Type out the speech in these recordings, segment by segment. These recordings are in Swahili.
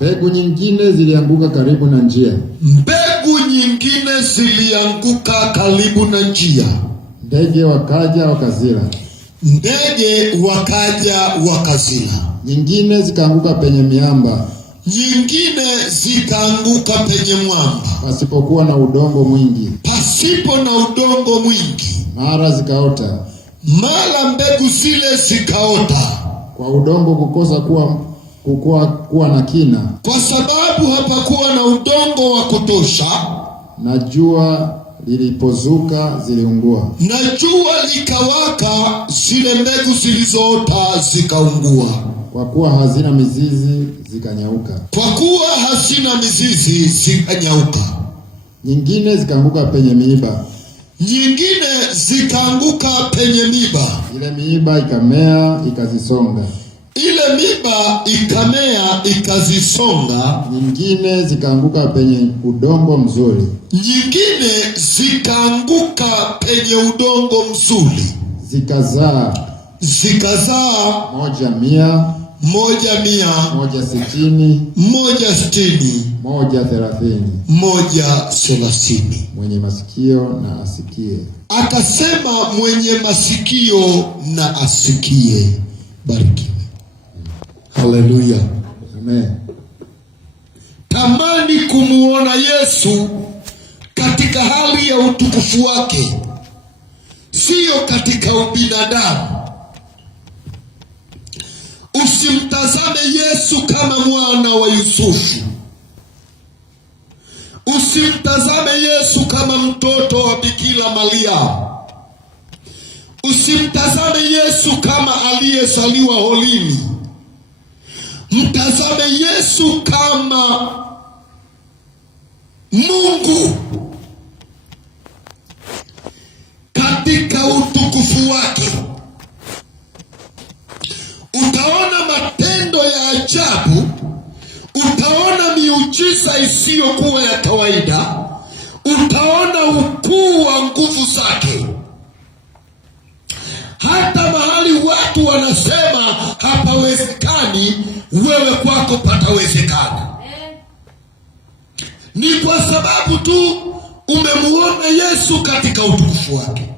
Mbegu nyingine zilianguka karibu na njia. Mbegu nyingine zilianguka karibu na njia. Ndege wakaja wakazila. Ndege wakaja wakazila. Nyingine zikaanguka penye miamba. Nyingine zikaanguka penye mwamba. Pasipokuwa na udongo mwingi. Pasipo na udongo mwingi. Mara zikaota. Mara mbegu zile zikaota. Kwa udongo kukosa kuwa na kina. Kwa sababu hapakuwa na udongo wa kutosha. Na jua lilipozuka ziliungua. Na jua likawaka, zile mbegu zilizoota zikaungua. Kwa kuwa hazina mizizi zikanyauka. Kwa kuwa hazina mizizi zikanyauka. Nyingine zikaanguka penye miiba. Nyingine zikaanguka penye miiba. Ile miiba ikamea ikazisonga. Ile miiba ikamea ikazisonga. Nyingine zikaanguka penye udongo mzuri. Nyingine zikaanguka penye udongo mzuri. Zikazaa. Moja 100, 100, 160, 160, 130. Mwenye masikio na asikie. Akasema mwenye masikio na asikie. Barikiwe. Haleluya. Amen. Tamani kumuona Yesu katika hali ya utukufu wake, sio katika ubinadamu. Usimtazame Yesu kama mwana wa Yusufu. Usimtazame Yesu kama mtoto wa Bikira Maria. Usimtazame Yesu kama aliyezaliwa holini. Mtazame Yesu kama Mungu katika utukufu wake. Utaona matendo ya ajabu, utaona miujiza isiyokuwa ya kawaida, utaona ukuu wa nguvu zake. Hata mahali watu wanasema hapawezekani, wewe kwako patawezekana. Ni kwa sababu tu umemuona Yesu katika utukufu wake.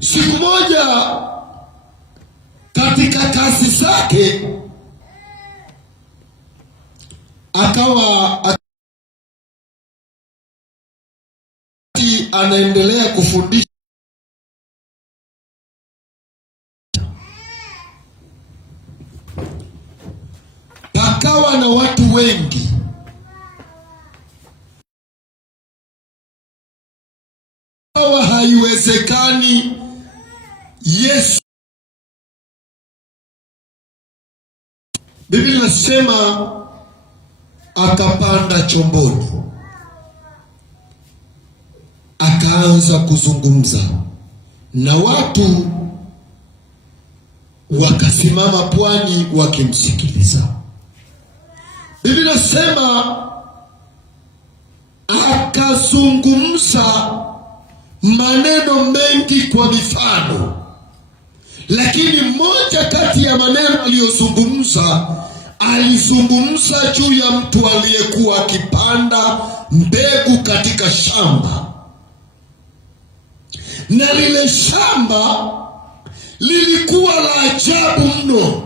Siku moja katika kazi zake akawa anaendelea kufundisha. Pakawa na watu wengi. Hawa haiwezekani Yesu. Biblia inasema akapanda chomboni, akaanza kuzungumza na watu wakasimama pwani wakimsikiliza. Biblia inasema akazungumza maneno mengi kwa mifano, lakini moja kati ya maneno aliyozungumza, alizungumza juu ya mtu aliyekuwa akipanda mbegu katika shamba. Na lile shamba lilikuwa la ajabu mno.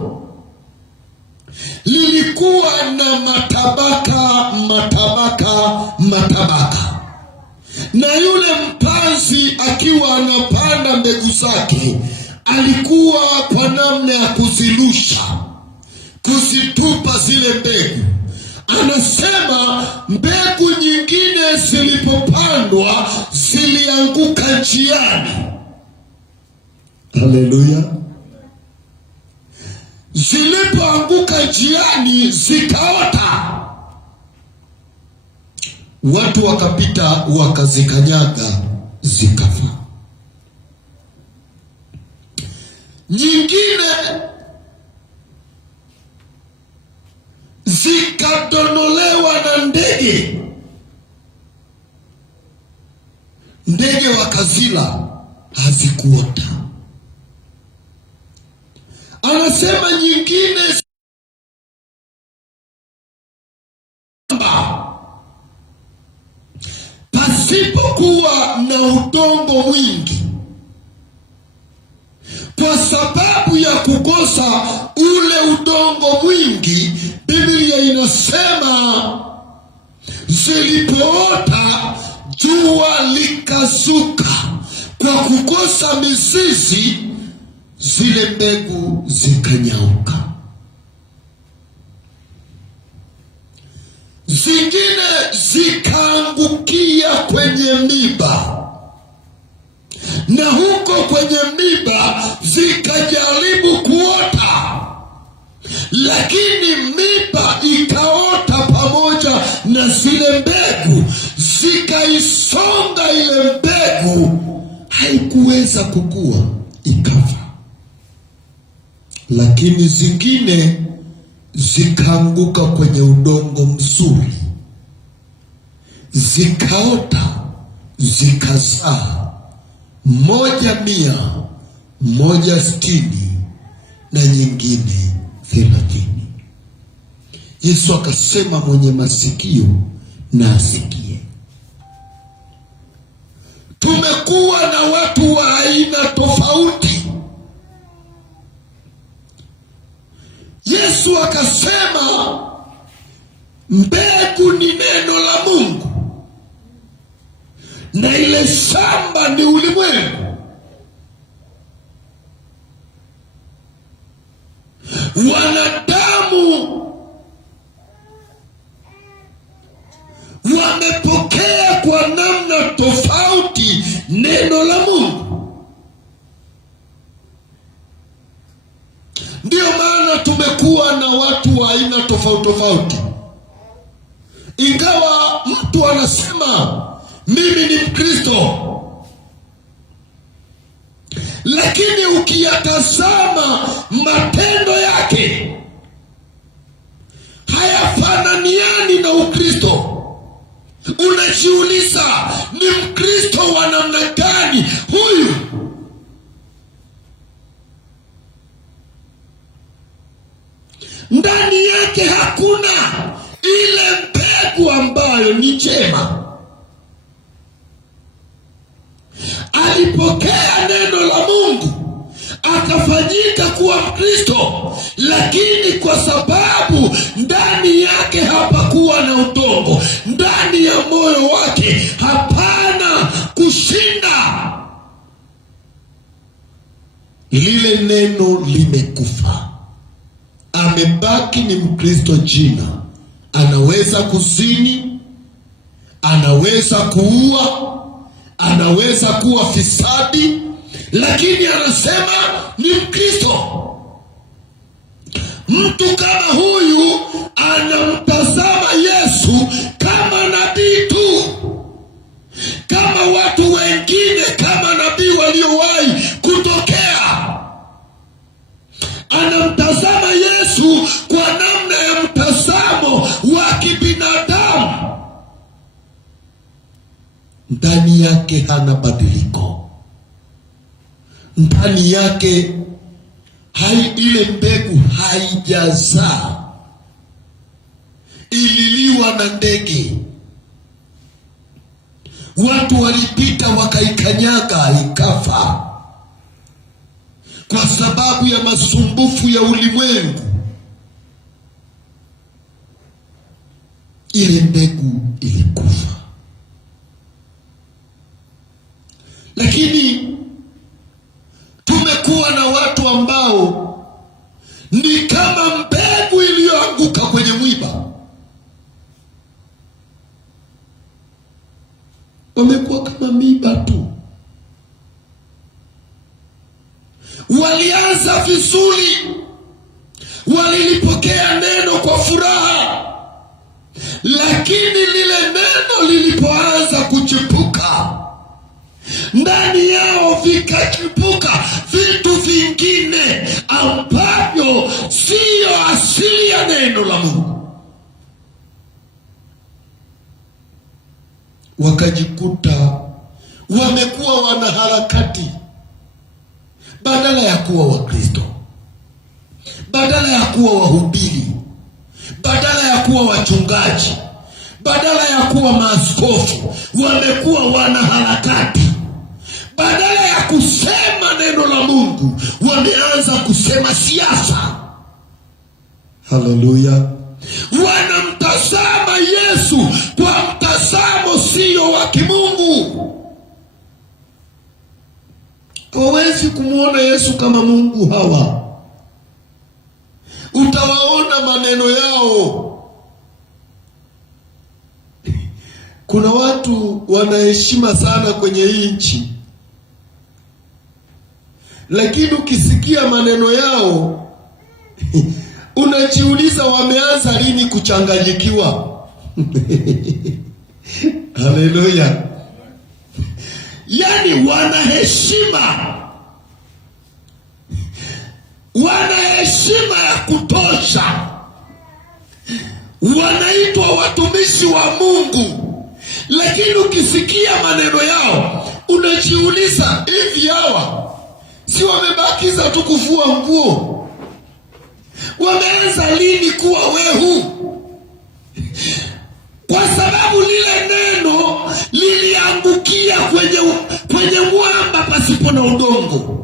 Lilikuwa na matabaka. Na yule mpanzi akiwa anapanda mbegu zake, alikuwa kwa namna ya kuzirusha, kuzitupa zile mbegu. Anasema mbegu nyingine zilipopandwa zilianguka njiani. Haleluya. Zilipoanguka njiani zikaota. Watu wakapita wakazikanyaga zikafa. Nyingine zikadonolewa na ndege. Ndege wakazila, hazikuota. Anasema nyingine palipokuwa na udongo mwingi, kwa sababu ya kukosa ule udongo mwingi, Biblia inasema zilipoota jua likazuka. Kwa kukosa mizizi, zile mbegu zikanyauka. Zingine zikaangukia kwenye miba, na huko kwenye miba zikajaribu kuota, lakini miba ikaota pamoja na zile mbegu, zikaisonga ile mbegu, haikuweza kukua, ikafa. Lakini zingine zikaanguka kwenye udongo mzuri, zikaota, zikazaa, 100, 60 na nyingine 30. Yesu akasema, mwenye masikio na asikie. Tumekuwa na watu wa aina tofauti. Yesu akasema mbegu ni neno la Mungu na ile shamba ni ulimwengu. Wanadamu wamepokea kwa namna tofauti neno la Mungu. Ndio maana tumekuwa na watu wa aina tofauti tofauti. Ingawa mtu anasema mimi ni Mkristo, lakini ukiyatazama matendo yake hayafananiani na Ukristo. Unajiuliza, ni Mkristo wa namna gani huyu? Ndani yake hakuna ile mbegu ambayo ni njema. Alipokea neno la Mungu akafanyika kuwa Mkristo, lakini kwa sababu ndani yake hapakuwa na udongo, ndani ya moyo wake hapana kushinda, lile neno limekufa. Amebaki ni Mkristo jina. Anaweza kuzini, anaweza kuua, anaweza kuwa fisadi, lakini anasema ni Mkristo. Mtu kama huyu anamtazama Yesu kama nabii tu, kama watu wengine, kama nabii waliowahi kutokea. Anamtazama Yesu kwa namna ya mtazamo wa kibinadamu. Ndani yake hana badiliko. Ndani yake ile mbegu haijazaa, ililiwa na ndege. Watu walipita wakaikanyaga, ikafa kwa sababu ya masumbufu ya ulimwengu. Ile mbegu ilikufa. Lakini tumekuwa na watu ambao ni kama mbegu iliyoanguka kwenye mwiba. Wamekuwa kama miba tu. Walianza vizuri, walilipokea neno kwa furaha, lakini lile neno lilipoanza kuchipuka, ndani yao vikachipuka vitu vingine ambavyo siyo asili ya neno la Mungu. Wakajikuta wamekuwa wanaharakati badala ya kuwa Wakristo, badala ya kuwa wahubiri, badala ya kuwa wachungaji, badala ya kuwa maaskofu wamekuwa wanaharakati. Badala ya kusema neno la Mungu wameanza kusema siasa. Haleluya! Wanamtazama Yesu kwa mtazamo sio wa kimungu. Hawezi kumuona Yesu kama Mungu hawa. Utawaona maneno yao. Kuna watu wanaheshima sana kwenye hii nchi, lakini ukisikia maneno yao unajiuliza wameanza lini kuchanganyikiwa. Haleluya! Yaani wana heshima ya kutosha, wanaitwa watumishi wa Mungu, lakini ukisikia maneno yao unajiuliza, hivi hawa si wamebakiza tu kufua nguo? Wameanza lini kuwa wehu? Kwa sababu lile neno liliangukia kwenye mwamba pasipo na udongo.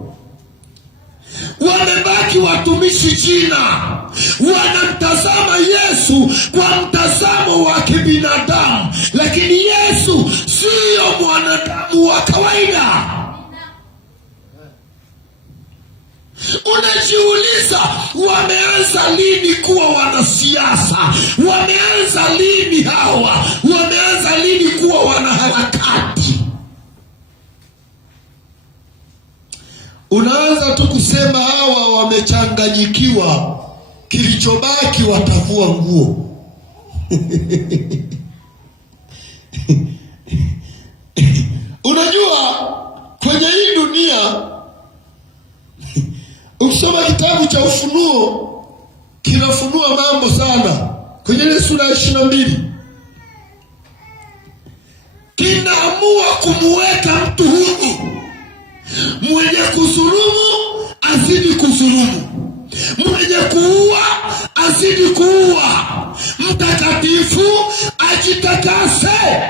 Wamebaki watumishi jina, wanamtazama Yesu kwa mtazamo wa kibinadamu, lakini Yesu sio mwanadamu wa kawaida. Unajiuliza, wameanza lini kuwa wanasiasa? Wameanza lini hawa? Wameanza lini kuwa wanaharakati? Unaanza tu kusema hawa wamechanganyikiwa, kilichobaki watavua nguo. Unajua, kwenye hii dunia ukisoma kitabu cha Ufunuo kinafunua mambo sana. Kwenye ile sura ya 22 kinaamua kumuweka mtu huru. Mwenye kudhulumu azidi kudhulumu, mwenye kuua azidi kuua, mtakatifu ajitakase.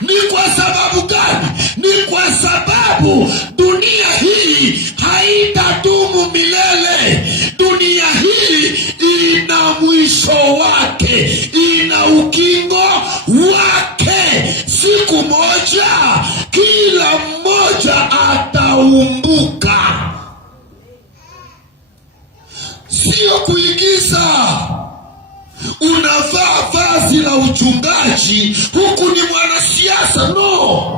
Ni kwa sababu gani? Ni kwa sababu dunia hii haitadumu milele. Dunia hii ina mwisho wake, ina ukingo wake. Siku moja kila mmoja ataumbuka. Sio kuigiza. Unavaa vazi la uchungaji huku ni mwanasiasa. No,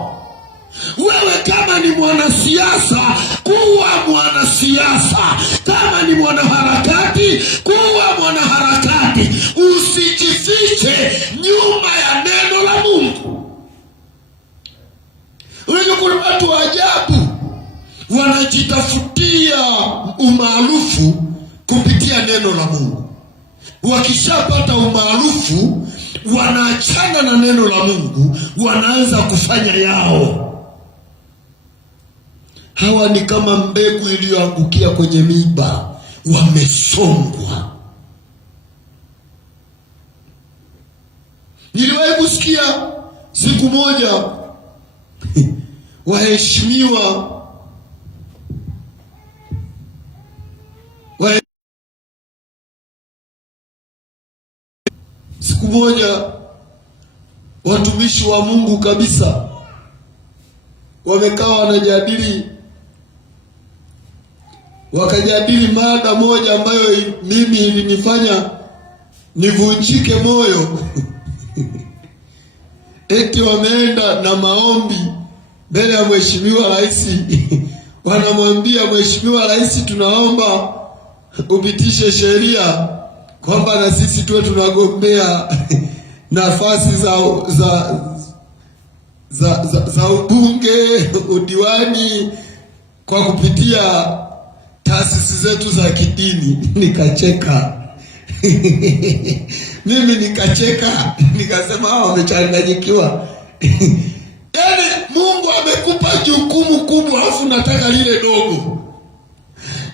wewe kama ni mwanasiasa, kuwa mwanasiasa. Kama ni mwanaharakati, kuwa mwanaharakati. Usijifiche nyuma ya neno la Mungu. Unajua kuna watu wa ajabu wanajitafutia umaarufu kupitia neno la Mungu. Wakishapata umaarufu wanaachana na neno la Mungu, wanaanza kufanya yao. Hawa ni kama mbegu iliyoangukia kwenye miiba, wamesongwa. Niliwahi kusikia siku moja waheshimiwa siku moja watumishi wa Mungu kabisa wamekaa wanajadili, wakajadili mada moja ambayo mimi ilinifanya nivunjike moyo. Eti wameenda na maombi mbele ya Mheshimiwa Rais. Wanamwambia Mheshimiwa Rais, tunaomba upitishe sheria kwamba na sisi tuwe tunagombea nafasi za ubunge, udiwani kwa kupitia taasisi zetu za kidini. Nikacheka. Mimi nikacheka, nikasema hao wamechanganyikiwa. Yaani Mungu amekupa jukumu kubwa alafu nataka lile dogo.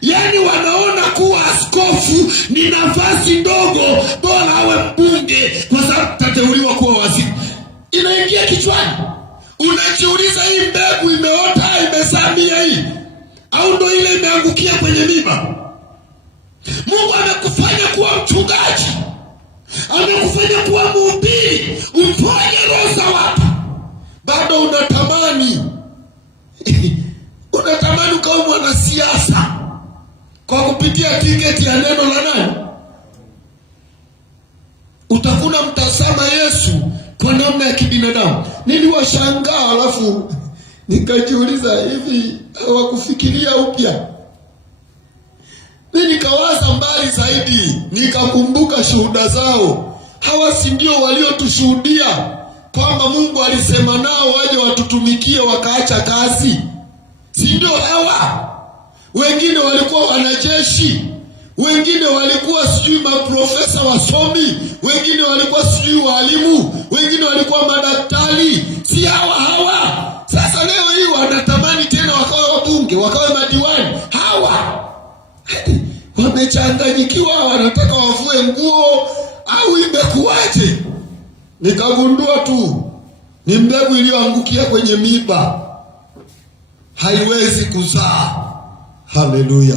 Yaani wanaona kuwa askofu ni nafasi ndogo, bora awe mbunge. kwa sababu tateuliwa kuwa waziri. Inaingia kichwani. Unajiuliza, hii mbegu imeota, imesamia hii, au ndo ile imeangukia kwenye miba? Mungu amekufanya kuwa mchungaji, amekufanya kuwa mhubiri, uponye roho za watu, bado unatamani ukawa mwanasiasa kwa kupitia tiketi ya neno la nani? Utakuna mtazama Yesu kwa namna ya kibinadamu. Niliwashangaa, alafu nikajiuliza, hivi hawakufikiria upya? Nikawaza mbali zaidi, nikakumbuka shuhuda zao. Hawa si ndio waliotushuhudia kwamba Mungu alisema nao waje watutumikie wakaacha kazi? Si ndio hawa? Wengine walikuwa wanajeshi, wengine walikuwa sijui maprofesa wasomi, wengine walikuwa sijui walimu, wengine walikuwa madaktari. Si hawa? Sasa leo hii wanatamani tena wakawe wabunge, wakawe madiwani. Hawa wamechanganyikiwa, wanataka wavue nguo, au imekuwaje? Nikagundua tu ni mbegu iliyoangukia kwenye miba, haiwezi kuzaa. Haleluya!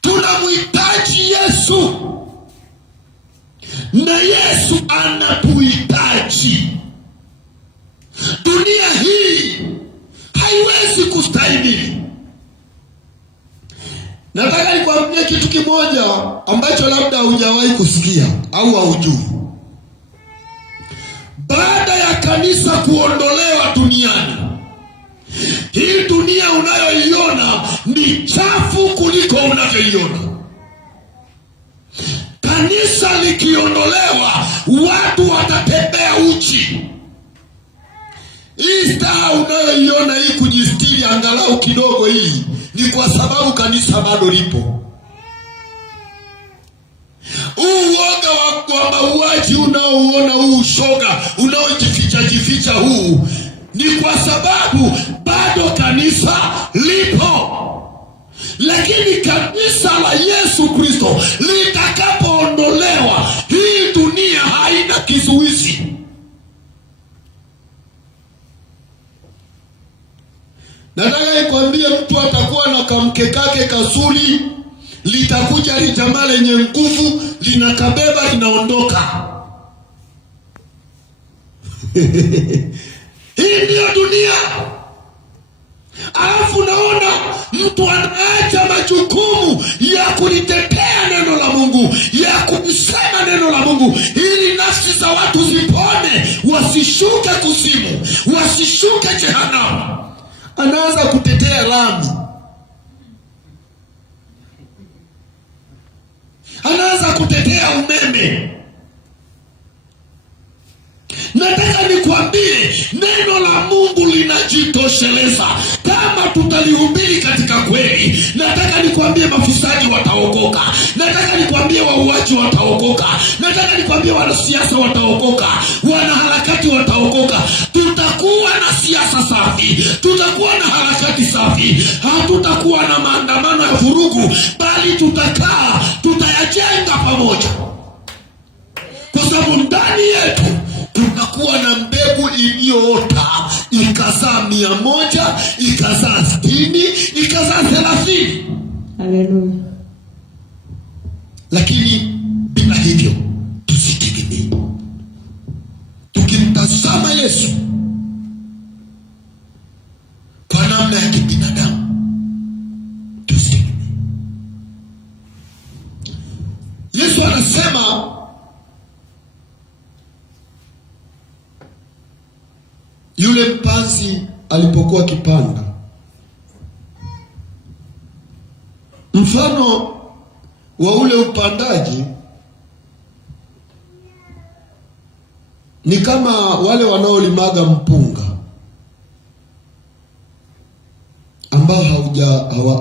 Tunamhitaji Yesu na Yesu anatuhitaji. Dunia hii haiwezi kustahimili. Nataka nikwambie kitu kimoja ambacho labda hujawahi kusikia au haujui. Baada ya kanisa kuondolewa duniani, hii dunia unayoiona ni chafu kuliko unavyoiona. Kanisa likiondolewa, watu watatembea uchi. Hii staa unayoiona hii kujistiri angalau kidogo, hii ni kwa sababu kanisa bado lipo. Uoga wa mauaji unaouona, huu ushoga unaojificha huu, ni kwa sababu bado kanisa lipo. Lakini kanisa la Yesu Kristo litakapoondolewa, hii dunia haina kizuizi. Nataka nikwambie, mtu atakuwa na kamke kake kazuri, litakuja lijamaa lenye nguvu, linakabeba, linaondoka. Hii ndiyo dunia. Alafu naona mtu anaacha majukumu ya kulitetea neno la Mungu, ya kusema neno la Mungu, ili nafsi za watu zipone, wasishuke kuzimu, wasishuke jehanamu. Anaanza kutetea lami, anaanza kutetea umeme. Nataka nikwambie, neno la Mungu linajitosheleza kama tutalihubiri katika kweli. Nataka nikwambie, mafisadi wataokoka. Nataka nikwambie, wauaji wataokoka. Nataka nikwambie, wanasiasa wataokoka, wanaharakati wataokoka. Tutakuwa na siasa safi, tutakuwa na harakati safi. Hatutakuwa na maandamano ya vurugu, bali tutayajenga pamoja, kwa sababu ndani yetu tunakuwa na mbegu iliyoota, ikazaa 100, ikazaa 60, ikazaa 30. Haleluya! Lakini bila hivyo tusitegemee. Tukimtazama Yesu kwa namna ya kibinadamu, tusitegemee. Yesu anasema yule mpanzi alipokuwa kipanda, mfano wa ule upandaji ni kama wale wanaolimaga mpunga ambao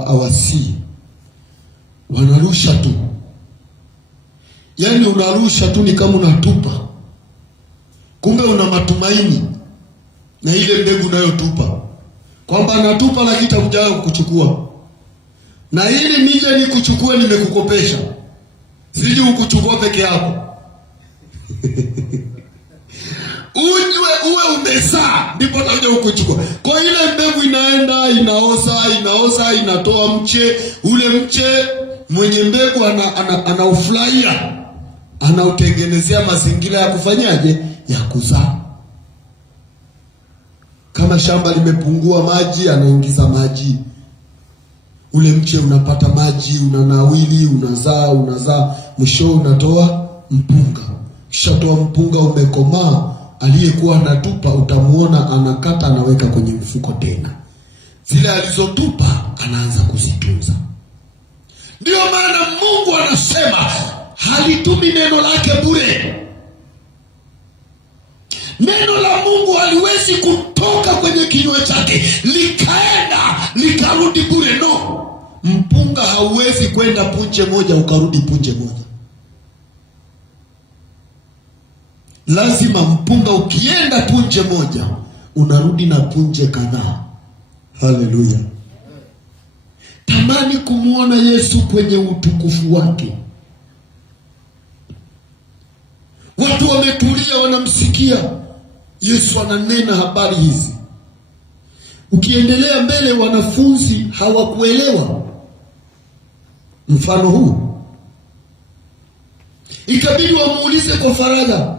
hawasii, wanarusha tu. Yaani unarusha tu, ni kama unatupa, kumbe una matumaini na ile mbegu unayotupa, kwamba natupa lakini hutakuja kuchukua, na ili nije nikuchukue nimekukopesha. Siji ukuchukua peke yako. Uwe umezaa ndipo utakuja ukuchukua. Kwa ile mbegu inaenda inaoza inatoa mche. Ule mche mwenye mbegu anaufurahia. Anautengenezea mazingira ya kufanyaje? Ya kuzaa. Kama shamba limepungua maji, anaingiza maji. Ule mche unapata maji, unanawili, unazaa, mwisho unatoa mpunga. Ukishatoa mpunga umekomaa, aliyekuwa anatupa utamuona anakata, anaweka kwenye mfuko tena. Zile alizotupa anaanza kuzitunza. Ndio maana Mungu anasema halitumi neno lake bure. Neno la Mungu haliwezi kutoka kwenye kinywa chake likaenda likarudi bure. No. Mpunga hauwezi kwenda punje moja ukarudi punje moja. Lazima mpunga ukienda punje moja unarudi na punje kadhaa. Haleluya. Tamani kumuona Yesu kwenye utukufu wake. Watu wametulia wanamsikia Yesu ananena habari hizi. Ukiendelea mbele, wanafunzi hawakuelewa mfano huu. Ikabidi wamuulize kwa faragha.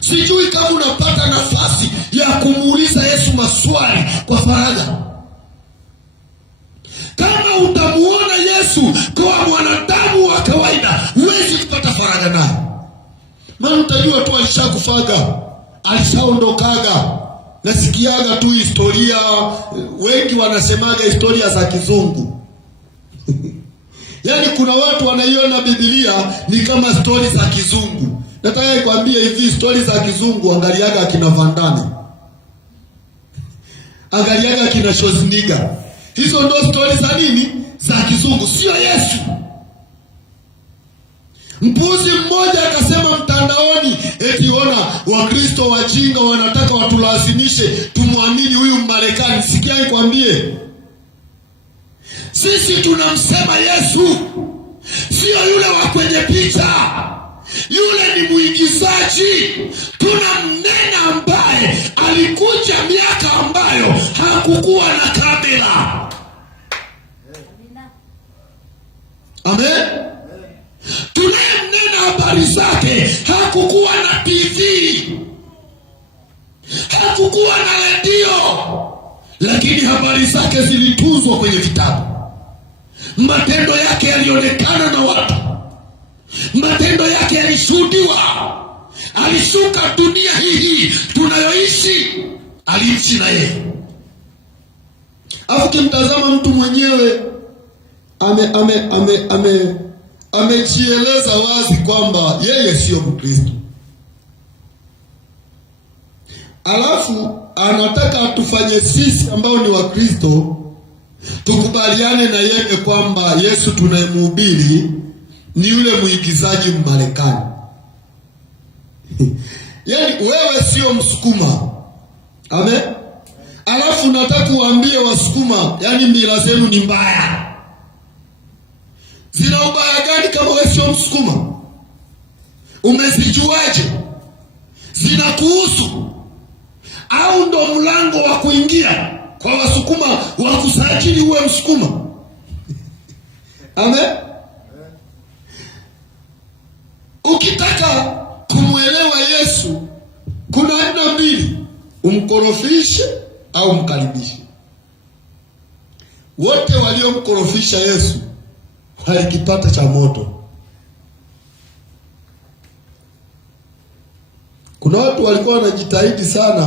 Sijui kama unapata nafasi ya kumuuliza Yesu maswali kwa faragha. Kama utamuona Yesu kwa mwanadamu wa kawaida, huwezi kupata faragha naye. Maana utajua tu alishakufaga, alishaondokaga. Nasikiaga tu historia, wengi wanasemaga historia za kizungu. Yaani kuna watu wanaiona Biblia ni kama stori za kizungu. Nataka nikwambie hivi, stori za kizungu angaliaga akina Van Damme. Angaliaga akina Schwarzenegger. Hizo ndo stori za nini? Za kizungu, sio Yesu. Mpuzi mmoja akasema mtandaoni, eti ona Wakristo wajinga wanataka watulazimishe tumwamini huyu Marekani. Sikia nikwambie, sisi tunamsema Yesu, sio yule wa kwenye picha. Yule ni muigizaji. Tunamnena ambaye alikuja miaka ambayo hakukuwa na kamera. Amen. Tunamnena habari zake, hakukuwa na TV, hakukuwa na redio, lakini habari zake zilitunzwa kwenye vitabu. Matendo yake yalionekana na watu. Matendo yake yalishuhudiwa. Alishuka dunia hii tunayoishi, aliishi na yeye. Afu kimtazama mtu mwenyewe amejieleza wazi kwamba yeye sio Mkristo. Alafu anataka atufanye sisi ambao ni Wakristo tukubaliane na yeye kwamba Yesu tunayemhubiri ni yule muigizaji Mmarekani. Yaani wewe sio Msukuma. Amen. Alafu nataka uambie Wasukuma, yaani mila zenu ni mbaya. Zina ubaya gani kama wewe sio Msukuma? Umezijuaje? Zinakuhusu au ndo mlango wa kuingia kwa Wasukuma wa kusajili uwe Msukuma? Amen. Ukitaka kumwelewa Yesu kuna aina mbili, umkorofishe au mkaribishe. Wote waliomkorofisha Yesu walikipata cha moto. Kuna watu walikuwa wanajitahidi sana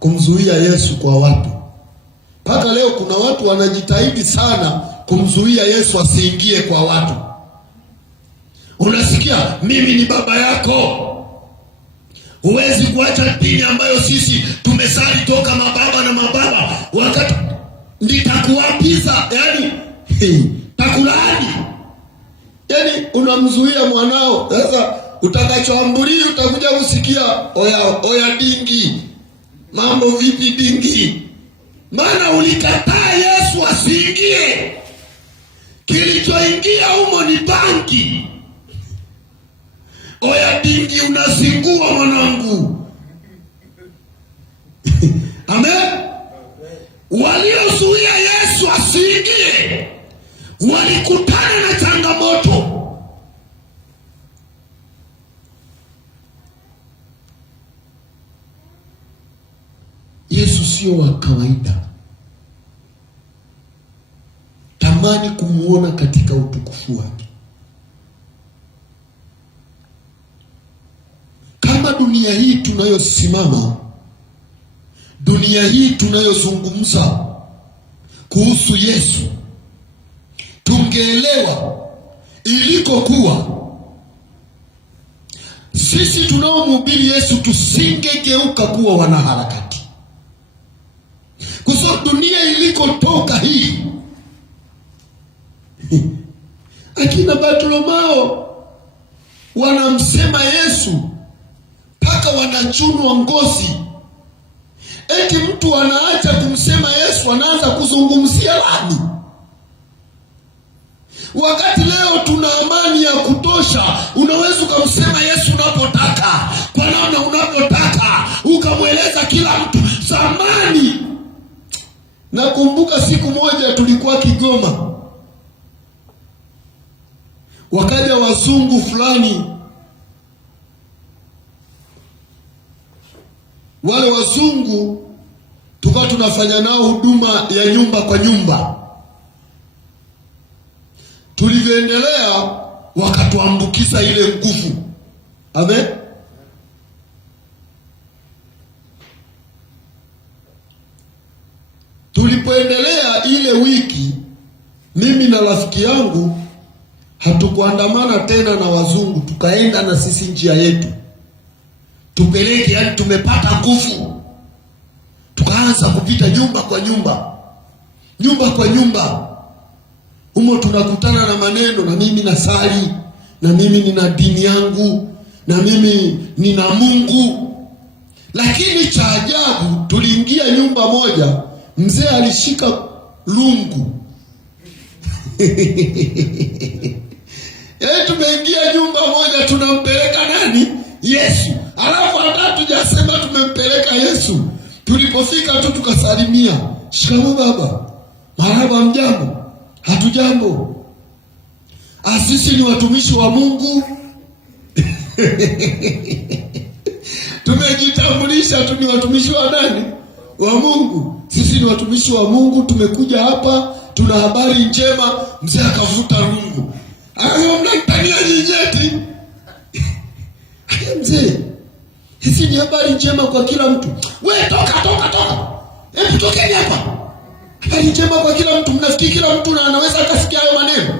kumzuia Yesu kwa watu. Mpaka leo kuna watu wanajitahidi sana kumzuia Yesu asiingie kwa watu. Unasikia, mimi ni baba yako, huwezi kuacha dini ambayo sisi tumesali toka mababa na mababa, wakati nitakuapiza, yani takulaani. Yani unamzuia mwanao. Sasa utakachoambulia utakuja kusikia oya dingi, mambo vipi dingi? Maana ulikataa Yesu asiingie. kilichoingia humo ni bangi. Oya dingi, unazingua mwanangu. Amen. Waliozuia Yesu asiingie walikutana na changamoto. Yesu sio wa kawaida. Tamani kumuona katika utukufu wake. Kama dunia hii tunayosimama, dunia hii tunayozungumza kuhusu Yesu, tungeelewa ilikokuwa, sisi tunaomhubiri Yesu tusingegeuka kuwa wanaharakati. Kwa sababu dunia ilikotoka hii, akina Bartimayo wanamsema Yesu mpaka wanachunwa ngozi. Eti mtu anaacha kumsema Yesu, anaanza kuzungumzia laani. Wakati leo tuna amani ya kutosha, unaweza ukamsema Yesu unapotaka, kwa namna unapotaka, ukamweleza kila mtu. Zamani nakumbuka siku moja tulikuwa Kigoma, wakaja wazungu fulani. Wale wazungu tukawa tunafanya nao huduma ya nyumba kwa nyumba. Tulivyoendelea wakatuambukiza ile nguvu. Amen. Tulipoendelea ile wiki, mimi na rafiki yangu hatukuandamana tena na wazungu, tukaenda na sisi njia yetu. Tupeleke, yani tumepata nguvu. Tukaanza kupita nyumba kwa nyumba, nyumba kwa nyumba. Humo tunakutana na maneno, na mimi nasali, na mimi nina dini yangu, na mimi nina Mungu. Lakini cha ajabu, tuliingia nyumba moja, mzee alishika lungu. Tumeingia nyumba moja, tunampeleka nani? Yesu. Alafu hata tujasema tumempeleka Yesu, tulipofika tu tukasalimia, shikamoo baba, marhaba, mjambo? Hatujambo. Sisi ni watumishi wa Mungu. Tumejitambulisha tu, ni watumishi wa nani? Wa Mungu. Sisi ni watumishi wa Mungu, tumekuja hapa, tuna habari njema. Mzee akavuta rungu, akasema mnanitania nyinyi? Mzee, hizi ni habari njema kwa kila mtu. We toka. Hebu tokeni hapa. Habari njema kwa kila mtu. Mnafikiri kila mtu anaweza akasikia hayo maneno?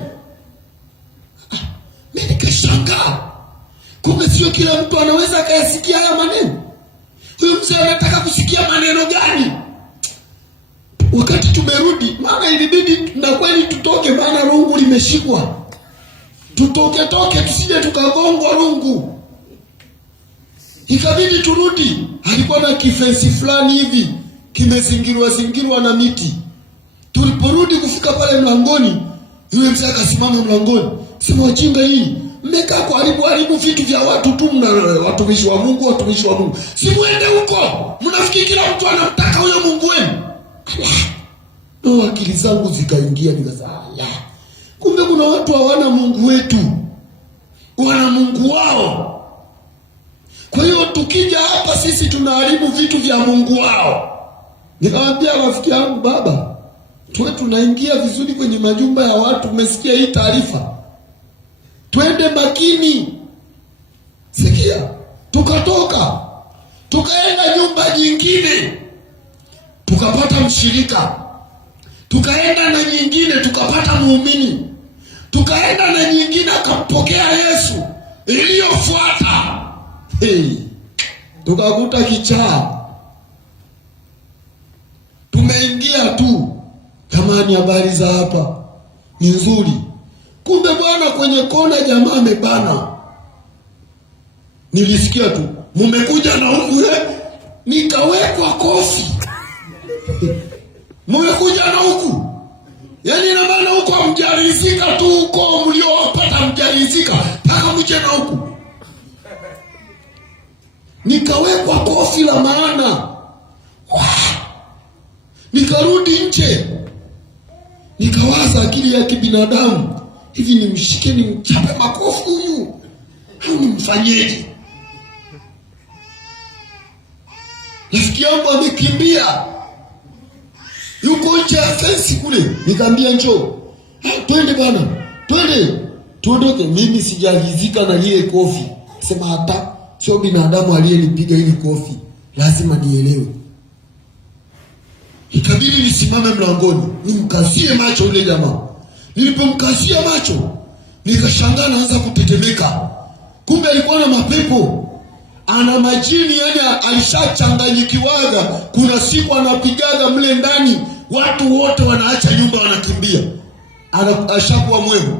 Mimi nikashangaa. Kumbe sio kila mtu anaweza akayasikia haya maneno. Huyu mzee anataka kusikia maneno gani? Wakati tumerudi, maana ilibidi na kweli tutoke, maana rungu limeshikwa. Tutoke tusije tukagongwa rungu. Ikabidi turudi. Alikuwa na kifensi fulani hivi kimezingirwa na miti. Tuliporudi kufika pale mlangoni, yule mzee akasimama mlangoni, sema, wajinga hii, mmekaa kuharibu vitu vya watu tu, mna watumishi wa Mungu. Si muende huko. Mnafikiri kila mtu anamtaka huyo Mungu wenu? No, akili zangu zikaingia, nikasema, kumbe kuna watu hawana Mungu wetu, wana Mungu wao. Kwa hiyo tukija hapa sisi tunaharibu vitu vya Mungu wao. Nikamwambia rafiki yangu, baba, tuwe tunaingia vizuri kwenye majumba ya watu. Umesikia hii taarifa? Twende makini. Sikia, tukatoka tukaenda nyumba nyingine, tukapata mshirika. Tukaenda na nyingine, tukapata muumini. Tukaenda na nyingine, akampokea Yesu. Iliyofuata, tukakuta kichaa. Tumeingia tu, jamani, habari za hapa ni nzuri. Kumbe bwana, kwenye kona jamaa amebana. Nilisikia tu, mumekuja na huku, nikawekwa kofi. Mumekuja na huku, yaani ina maana huko hamjaridhika tu huko mliowapata, mjaridhika mpaka mje na huku. Nikawekwa kofi la maana. Nikarudi nje, nikawaza akili ya kibinadamu, hivi nimshike nimchape makofi huyu au nimfanyeje? Rafiki yangu amekimbia, yuko nje ya fence kule. Nikamwambia njoo, twende bana, twende tuondoke. Mimi sijalizika na ile kofi. Sema hata sio binadamu aliyenipiga ile kofi, lazima nielewe. Ikabidi nisimame mlangoni, nimkazie macho yule jamaa. Nilipomkazia macho, nikashangaa naanza kutetemeka. Kumbe alikuwa na mapepo, ana majini, yani alishachanganyikiwaga. Kuna siku anapigaga mle ndani, watu wote wanaacha nyumba wanakimbia. Ashakuwa mwema.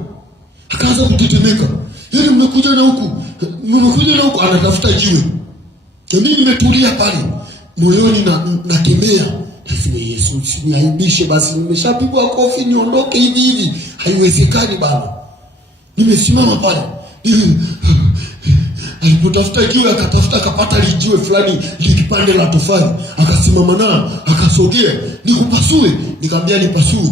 Akaanza kutetemeka. Yeye mmekuja na huku, anatafuta jiwe. Mimi nimetulia pale, moyoni nakemea. Nasema Yesu, usiniaibishe basi, nimeshapigwa kofi niondoke hivi hivi. Haiwezekani bana. Nimesimama pale. Alipotafuta jiwe akapata lijiwe fulani, likipande la tofali, akasimama nao, akasogea, nikupasue. Nikamwambia nipasue.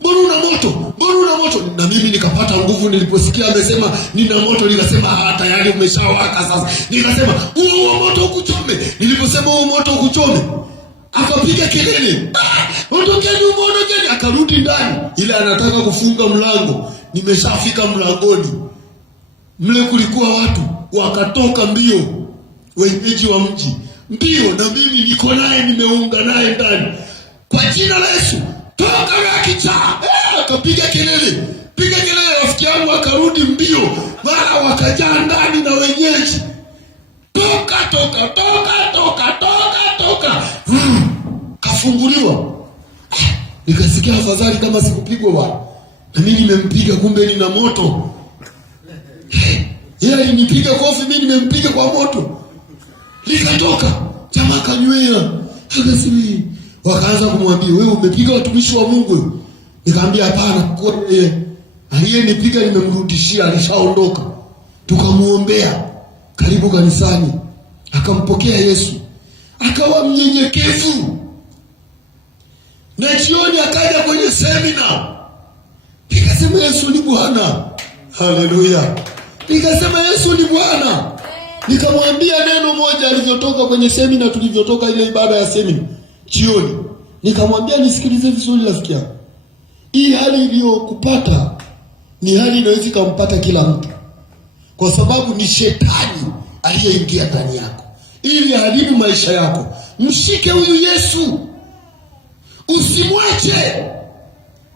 Mbona una moto? Na mimi nikapata nguvu niliposikia amesema nina moto. Nikasema tayari umeshawaka sasa. Nikasema huo moto ukuchome. Niliposema huo moto ukuchome, akapiga kelele, ondokeni. Akarudi ndani, ile anataka kufunga mlango. Nimeshafika mlangoni, mle kulikuwa watu, wakatoka mbio, wenyeji wa mji mbio, na mimi niko naye, nimeunga naye ndani. Kwa jina la Yesu, toka wewe kichaa! Akapiga kelele, rafiki yangu akarudi mbio, mara wakajaa ndani na wenyeji. Toka! Kafunguliwa. Nikasikia afadhali kama sikupigwa bwana. Na mimi nimempiga, kumbe nina moto. Yeye alinipiga kofi, mimi nimempiga kwa moto. Likatoka, jamaa kanywea. Akasema, wakaanza kumwambia, wewe umepiga watumishi wa Mungu? Nikamwambia hapana, kwa aliyenipiga nimemrudishia, alishaondoka. Tukamuombea, karibu kanisani, akampokea Yesu, akawa mnyenyekevu. Na jioni akaja kwenye semina. Nikasema Yesu ni Bwana. Haleluya. Nikasema Yesu ni Bwana. Nikamwambia neno moja alivyotoka kwenye semina, tulivyotoka ile ibada ya semina jioni. Nikamwambia nisikilize vizuri rafiki yangu. Hii hali iliyokupata ni hali inaweza kumpata kila mtu. Kwa sababu ni shetani aliyeingia ndani yako ili aharibu maisha yako. Mshike huyu Yesu, usimwache.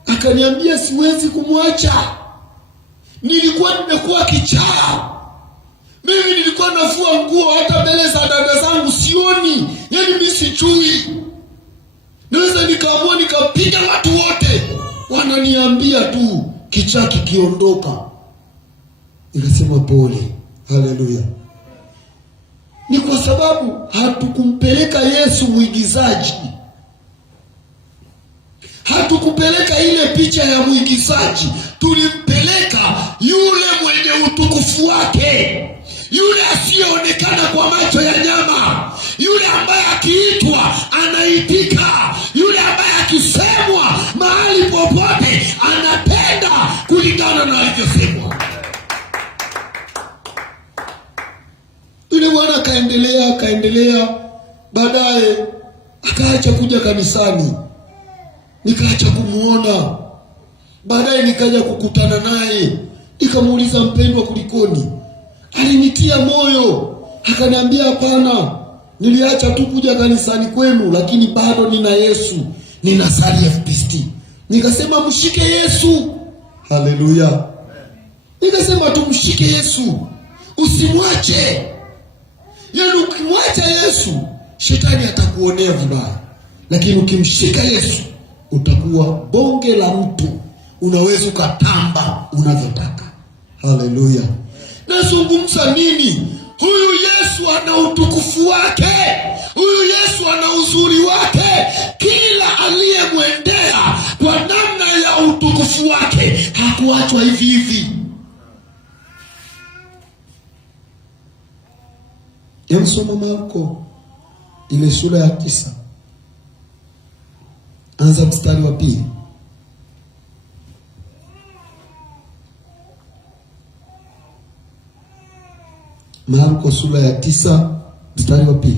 Akaniambia siwezi kumwacha. Nilikuwa nimekuwa kichaa. Mimi nilikuwa nafua nguo hata mbele za dada zangu sioni. Yaani mimi sichui. Naweza nikaamua nikapiga watu wote. Wananiambia tu kichaa kikiondoka. Nikasema pole. Haleluya. Ni kwa sababu hatukumpeleka Yesu mwigizaji. Hatukupeleka ile picha ya mwigizaji. Tulimpeleka yule mwenye utukufu wake, yule asiyeonekana kwa macho ya nyama, yule ambaye akiitwa anaitika, yule ambaye akisemwa mahali popote anatenda kulingana na alivyosemwa. Yule bwana kaendelea, baadaye akaacha kuja kanisani. Nikaacha kumuona. Baadaye nikaja kukutana naye. Nikamuuliza, mpendwa, kulikoni? Alinitia moyo. Akaniambia hapana, niliacha tu kuja kanisani kwenu, lakini bado nina Yesu. Ninasali FPST. Nikasema mshike Yesu. Haleluya. Nikasema tumshike Yesu. Usimwache. Yaani ukimwacha Yesu, shetani atakuonea vibaya. Lakini ukimshika Yesu, utakuwa bonge la mtu. Unaweza ukatamba unavyotaka. Haleluya. Nazungumza nini? Huyu Yesu ana utukufu wake. Huyu Yesu ana uzuri wake. Kila aliyemwendea hawakuachwa hivi hivi. Soma Marko ile sura ya 9. Anza mstari wa 2. Marko sura ya 9 mstari wa 2.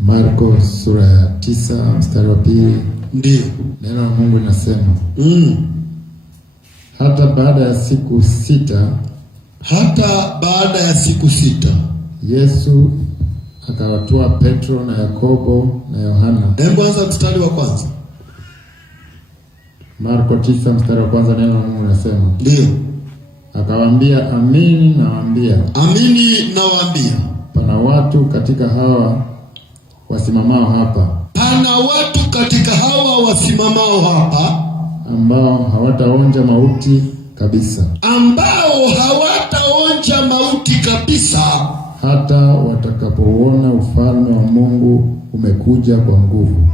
Marko sura ya 9 mstari wa 2. Ndiyo. Neno la Mungu linasema hata baada ya siku 6, Yesu akawatoa Petro na Yakobo na Yohana. Hebu anza mstari wa kwanza. Marko 9 mstari wa kwanza, neno la Mungu linasema ndiyo, akawaambia, amini nawaambia, pana watu katika hawa wasimamao hapa, ambao hawataonja mauti kabisa, hata watakapouona ufalme wa Mungu umekuja kwa nguvu.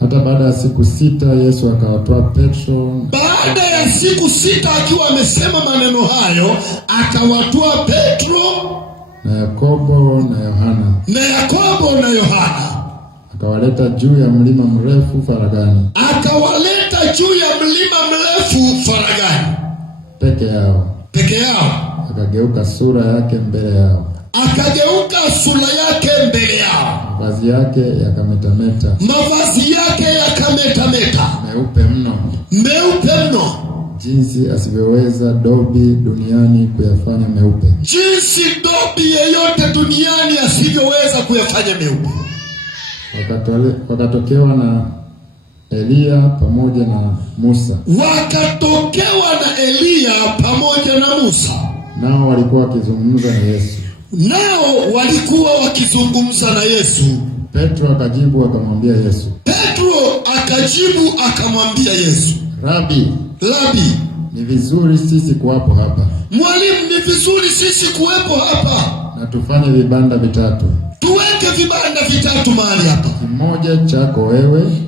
Hata baada ya siku 6 Yesu akawatoa Petro. Baada ya siku 6 akiwa amesema maneno hayo, akawatoa Petro na Yakobo na Yohana. Akawaleta juu ya mlima mrefu faragani. Peke yao. Akageuka sura yake mbele yao. Mavazi yake yakametameta. Meupe mno. Jinsi asivyoweza dobi duniani kuyafanya meupe. Wakatokewa na Eliya pamoja na Musa. Nao walikuwa wakizungumza na Yesu. Petro akajibu akamwambia Yesu, Rabi, ni vizuri sisi kuwapo hapa. Mwalimu, ni vizuri sisi kuwepo hapa. Na tufanye vibanda vitatu. Tuweke vibanda vitatu mahali hapa.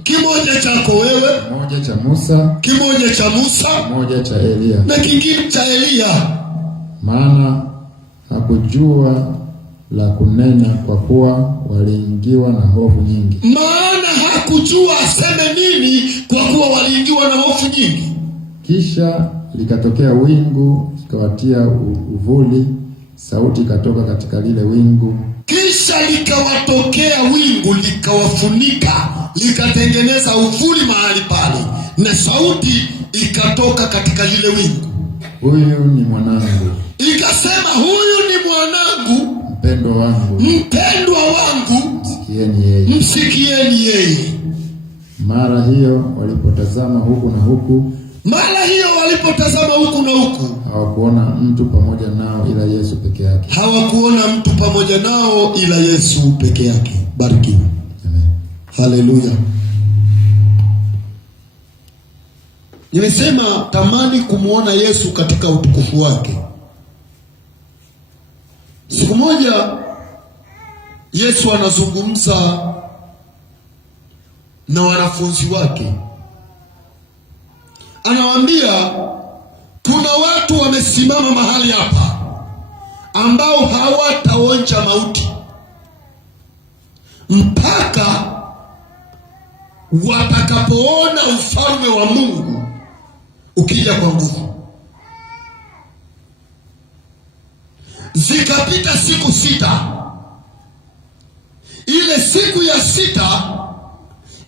Kimoja chako wewe, kimoja cha Musa, kimoja cha Eliya, na kingine cha Eliya. Maana hakujua la kunena, kwa kuwa waliingiwa na hofu nyingi. Kisha likatokea wingu, ikawatia uvuli. Sauti ikatoka katika lile wingu. Likawafunika, likatengeneza uvuli mahali pale, na sauti ikatoka katika lile wingu. Huyu ni mwanangu. Ikasema, huyu ni mwanangu mpendwa wangu, msikieni yeye. Mara hiyo walipotazama huku na huku, hawakuona mtu pamoja nao ila Yesu peke yake. Barikiwa. Amen. Haleluya. Nimesema tamani kumuona Yesu katika utukufu wake. Siku moja Yesu anazungumza na wanafunzi wake. Anawaambia, kuna watu wamesimama mahali hapa ambao hawataonja mauti mpaka watakapoona ufalme wa Mungu ukija kwa nguvu. Zikapita siku 6. Ile siku ya 6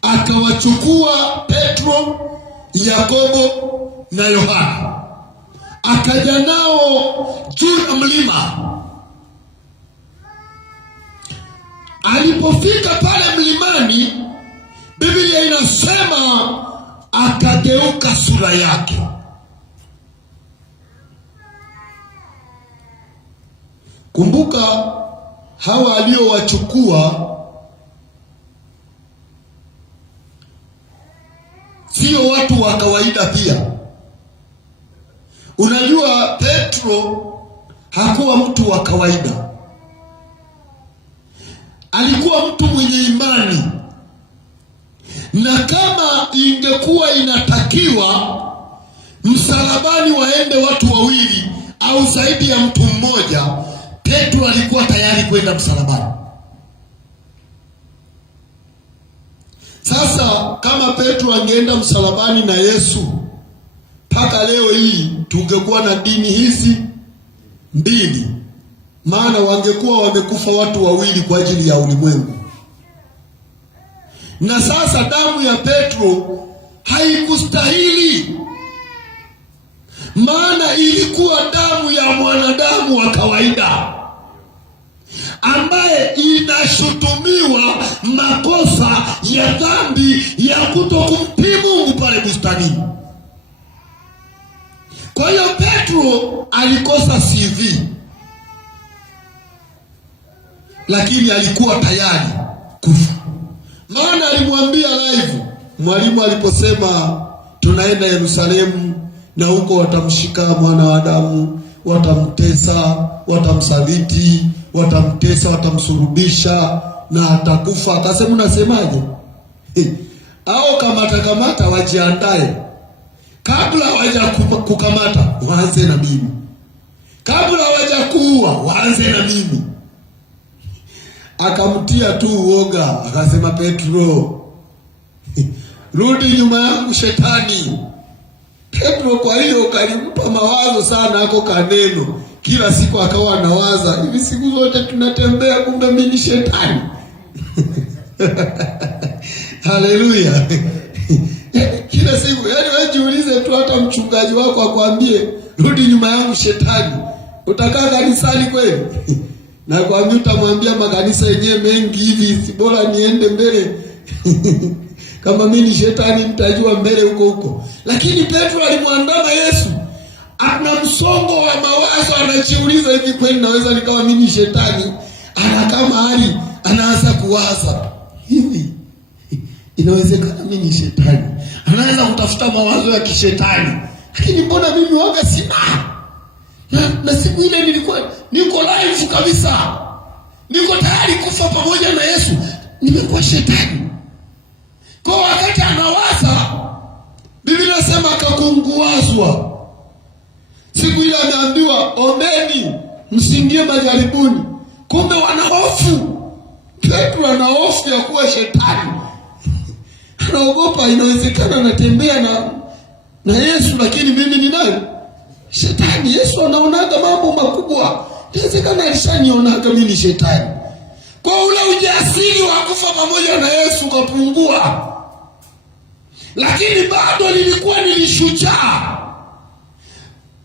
akawachukua Petro, Yakobo na Yohana, akaja nao juu ya mlima. Alipofika pale mlimani, Biblia inasema akageuka sura yake. Kumbuka hawa aliowachukua sio watu wa kawaida pia. Unajua Petro hakuwa mtu wa kawaida. Alikuwa mtu mwenye imani. Na kama ingekuwa inatakiwa msalabani waende watu wawili au zaidi ya mtu mmoja, Petro alikuwa tayari kwenda msalabani. Sasa kama Petro angeenda msalabani na Yesu, mpaka leo hii tungekuwa na dini hizi mbili, maana wangekuwa wamekufa watu wawili kwa ajili ya ulimwengu. Na sasa damu ya Petro haikustahili, maana ilikuwa damu ya mwanadamu wa kawaida ambaye inashutumiwa makosa ya dhambi ya kutokumtii Mungu pale bustanini. Kwa hiyo Petro alikosa CV, lakini alikuwa tayari kufa. Maana alimwambia live mwalimu aliposema tunaenda Yerusalemu na huko watamshika mwana wa Adamu, watamtesa, watamsaliti, watamtesa, watamsurubisha na atakufa. Akasema unasemaje? Au kamata wajiandae. Kabla hawaja kukamata waanze na mimi. Kabla hawaja kuua waanze na mimi. Akamtia tu uoga, akasema Petro, rudi nyuma yangu shetani. Petro kwa hiyo kalimpa mawazo sana ako kaneno. Kila siku akawa anawaza, hivi siku zote tunatembea kumbe mimi ni shetani. Haleluya. Kila siku, yaani wewe jiulize tu, hata mchungaji wako akwambie rudi nyuma yangu shetani, utakaa kanisani kweli? Na kwambia utamwambia makanisa yenyewe mengi hivi, si bora niende mbele. Kama mimi ni shetani nitajua mbele huko. Lakini Petro alimwandama Yesu. Ana msongo wa mawazo, anajiuliza hivi kweli naweza nikawa mimi ni shetani? Anakaa mahali anaanza kuwaza, hivi inawezekana mimi ni shetani? Anaanza kutafuta mawazo ya kishetani. Lakini mbona mimi waga sina? Na siku ile nilikuwa niko live kabisa. Niko tayari kufa pamoja na Yesu. Nimekuwa shetani. Kwa wakati anawaza, Biblia inasema akakunguwazwa. Siku ile anaambiwa ombeni msiingie majaribuni. Kumbe wana hofu. Petro ana hofu ya kuwa shetani. Anaogopa, inawezekana natembea na Yesu lakini mimi ni nani? Shetani. Yesu anaonaga mambo makubwa. Inawezekana alishanionaga mimi ni shetani. Kwa ule ujasiri wa kufa pamoja na Yesu kapungua. Lakini bado nilikuwa nilishujaa.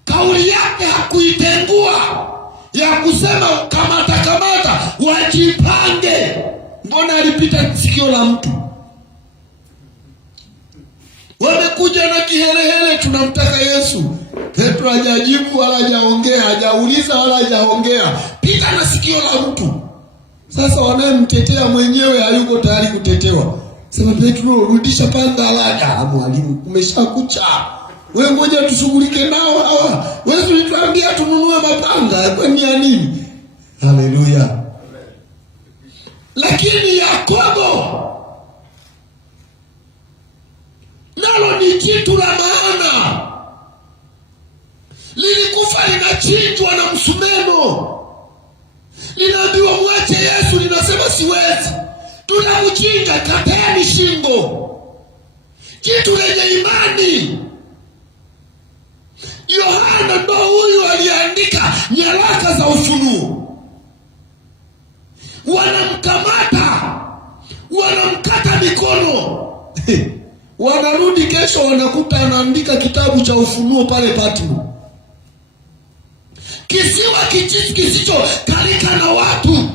Kauli yake hakuitengua ya kusema kamata wajipange. Mbona alipita sikio la mtu? Wamekuja na kihelehele tunamtaka Yesu. Petro hajajibu wala hajaongea, hajauliza wala hajaongea. Pita na sikio la mtu. Sasa wanayemtetea mwenyewe hayuko tayari kutetewa. Sema Petro, rudisha panga haraka. Mwalimu, umeshakucha. Wewe ngoja tushughulike nao hawa. Wewe ulituambia tununue mapanga, kwani ya nini? Haleluya. Lakini Yakobo nalo ni jitu la maana. Lilikufa linachinjwa na msumeno. Linaambiwa mwache Yesu, linasema siwezi. Tunamchinja, kateni shingo. Jitu lenye imani. Yohana ndo huyu aliandika nyaraka za Ufunuo. Wanamkamata, wanamkata mikono. Wanarudi kesho wanakuta anaandika kitabu cha Ufunuo pale Patmo. Kisiwa kisicho kalika na watu.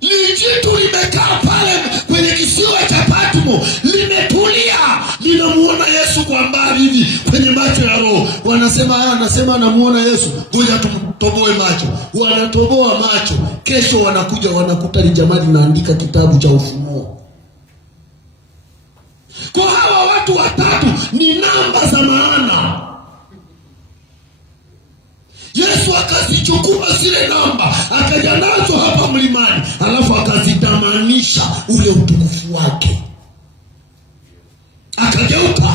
Lijitu limekaa pale kwenye kisiwa cha Patmo, limetulia, linamuona Yesu kwa mbali hivi kwenye macho ya roho. Wanasema anamuona Yesu, ngoja toboe macho. Wanatoboa macho, kesho wanakuja wanakuta ni jamani naandika kitabu cha Ufunuo. Kwa hawa watu watatu ni namba za maana. Yesu akazichukua zile namba, akaja nazo hapa mlimani, alafu akazitamanisha ule utukufu wake. Akageuka.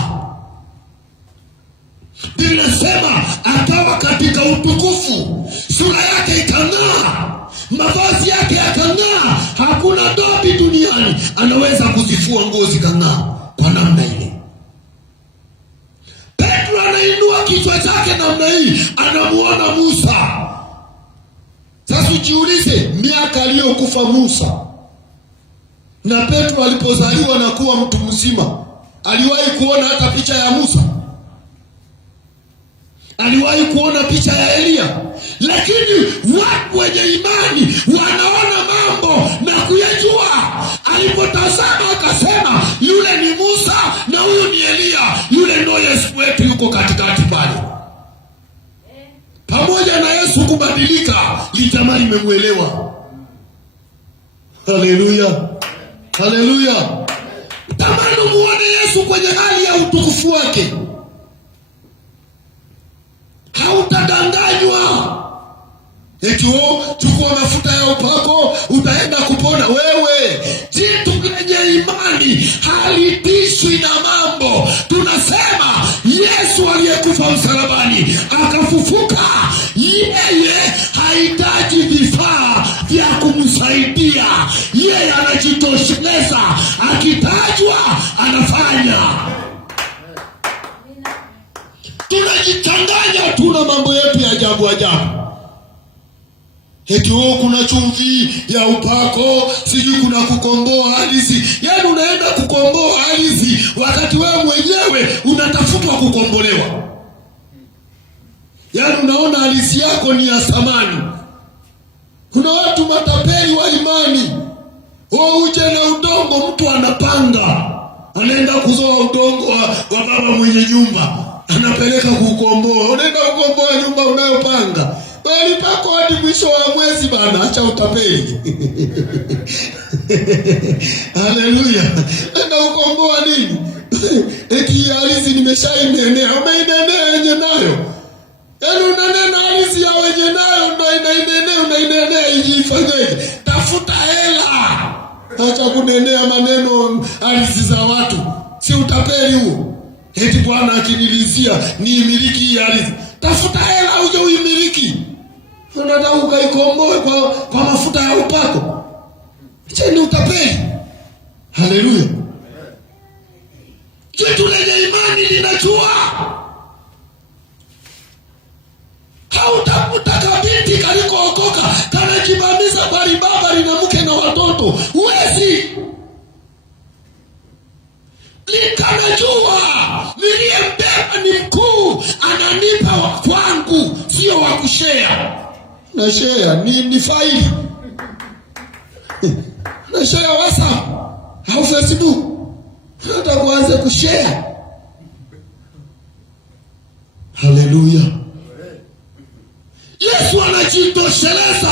Biblia inasema akawa katika utukufu, sura yake ikang'aa, mavazi yake yakang'aa. Hakuna dobi duniani anaweza kuzifua nguo zikang'aa kwa namna ile. Petro anainua kichwa chake namna hii, anamuona Musa. Sasa ujiulize, miaka aliyokufa Musa na Petro alipozaliwa na kuwa mtu mzima, aliwahi kuona hata picha ya Musa? Aliwahi kuona picha ya Elia? Lakini watu wenye imani wanaona mambo na kuyajua. Alipotazama akasema, yule ni Musa na huyu ni Elia. Yule ndo Yesu wetu, yuko katikati pale. Pamoja na Yesu kubadilika, jamaa limemuelewa. Haleluya, haleluya. Tamani muone Yesu kwenye hali ya utukufu wake. Hautadanganywa eti chukua mafuta ya upako utaenda kupona. Wewe jitu lenye imani halitishwi na mambo. Tunasema Yesu aliyekufa msalabani akafufuka, yeye hahitaji vifaa vya kumsaidia. Yeye anajitosheleza, akitajwa anafanya. Tunajichanganya, tuna mambo yetu ya ajabu ajabu. Eti kuna chumvi ya upako, sijui kuna kukomboa ardhi. Yaani unaenda kukomboa ardhi wakati wewe mwenyewe unatafutwa kukombolewa. Yaani unaona ardhi yako ni ya thamani. Kuna watu matapeli wa imani. Uje na udongo, mtu anapanga, anaenda kuzoa udongo wa baba mwenye nyumba, anapeleka kukomboa. Unaenda kukomboa nyumba unayopanga, bali pako hadi mwisho wa mwezi bana. Acha utapeli. Haleluya. Enda kukomboa nini? Eti ardhi nimeshainenea. Umeinenea yenye nayo. Yaani unanena ardhi ya wenye nayo ndo unainenea ijifanyeje? Tafuta hela. Acha kunenea maneno ardhi za watu. Si utapeli huo? Eti Bwana akinilizia niimiliki hii ardhi. Tafuta hela uje uimiliki. Unataka ukaikomboe kwa mafuta ya upako. Hicho ni utapeli. Haleluya. Jitu lenye imani linajua. Hautakuta kabinti kalikookoka kanajibamiza bali baba lina mke na watoto. Huwezi. Likanajua niliyembeba ni mkuu, ananipa wa kwangu, sio wa kushare. Na share ni faili. Na share WhatsApp au Facebook. Hata kuanza kushare. Haleluya. Yesu anajitosheleza.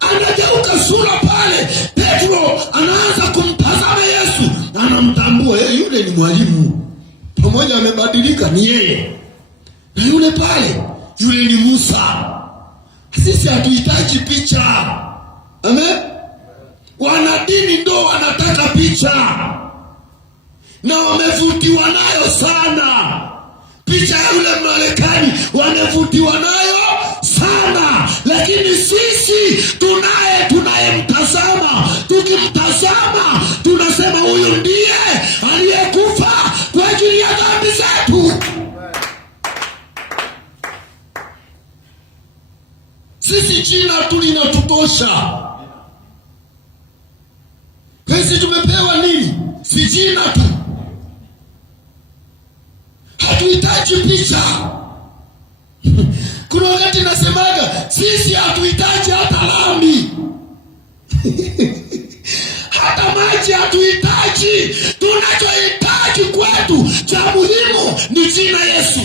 Anageuka sura pale. Petro anaanza kumtazama Yesu. Anamtambua yule ni mwalimu. Pamoja amebadilika ni yeye. Na yule pale, yule ni Musa. Sisi hatuhitaji picha. Amen. Wanadini ndo wanataka picha. Na wamevutiwa nayo sana. Picha ya yule Marekani wamevutiwa nayo sana. Lakini sisi tunayemtazama, tukimtazama tunasema huyu ndiye aliyekufa kwa ajili ya dhambi zetu. Sisi jina tu linatutosha. Sisi tumepewa nini? Si jina tu. Hatuhitaji picha. Kuna wakati nasemaga sisi hatuhitaji hata lami. Hata maji hatuhitaji. Tunachohitaji kwetu cha muhimu ni jina Yesu.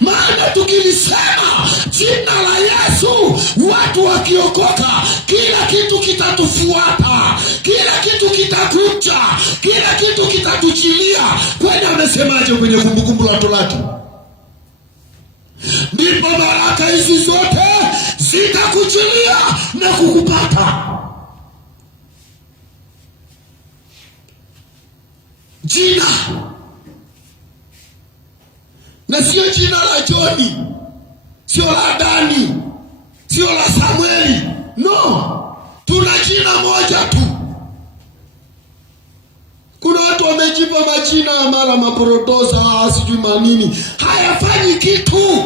Maana tukilisema jina la Yesu, watu wakiokoka, kila kitu kitatufuata, kila kitu kitakuja, kila kitu kitatuchilia. Kwani amesemaje kwenye Kumbukumbu la Torati? Ndipo baraka hizi zote zitakuchilia na kukupata. Jina, na sio jina la Joni, sio la Dani, sio la Samueli. No, tuna jina moja tu. Kuna watu wamejipa majina ya mara maporotosa, sijui manini, hayafanyi kitu.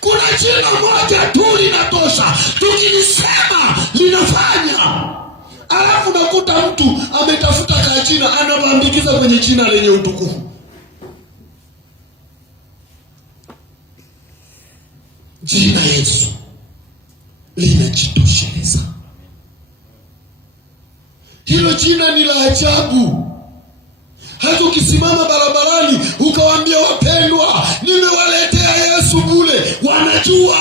Kuna jina moja tu linatosha, tukilisema linafanya. Alafu nakuta mtu ametafuta kajina, anabambikiza kwenye jina lenye utukufu. Jina Yesu linajitosheleza. Hilo jina ni la ajabu. Hata ukisimama barabarani ukawaambia wapendwa, nimewaletea Yesu bure, wanajua.